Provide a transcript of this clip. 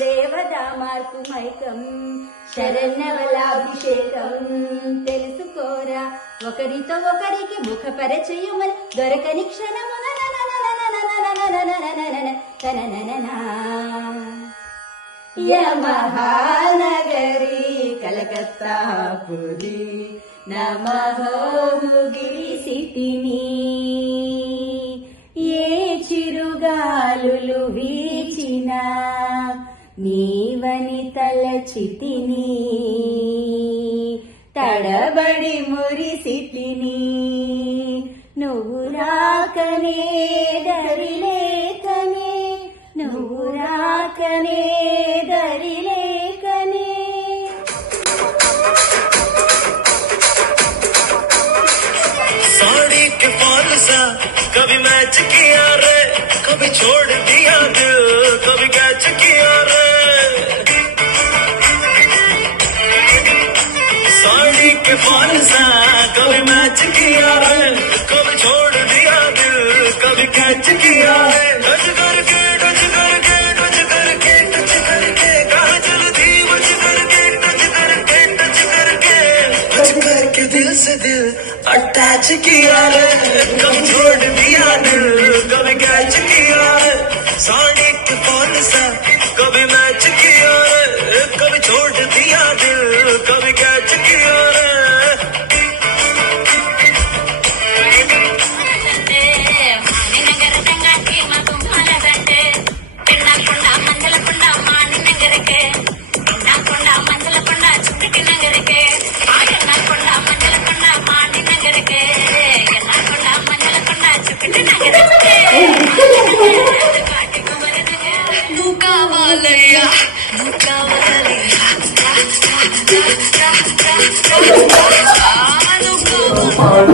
దేవతా మార్పు మైకం శరణవలాభిషేకం తెలుసుకోరా ఒకరితో ఒకరికి ముఖ పరిచయమని దొరకని క్షణము మహానగరి కలకత్తాపురి నమహోముగిరి సిటిని ఏ చిరుగాలులు వీచినా నీవని తలచితిని తడబడి మురిసితిని నువ్వు రాకనే దరిలేకనే నువ్వు రాకనే దరిలేకనే साड़ी के फॉल सा कभी मैच किया रे कभी छोड़ दिया दिल कभी कैच किया रे साड़ी के फॉल सा कभी मैच किया रे कभी छोड़ दिया दिल कभी कैच किया रे टच करके टच करके टच करके टच करके कहाँ चल दी बच करके टच करके टच करके टच करके दिल से दिल अटैच किया रे कभी छोड़ दिया दिल कभी कैच किया रे साड़ी के फॉल सा कभी मैच किया रे कभी छोड़ दिया दिल कभी कैच किया रे నువ్వు కావాలయ్యా నువ్వు కావాలయ్యా నువ్వు కావాలి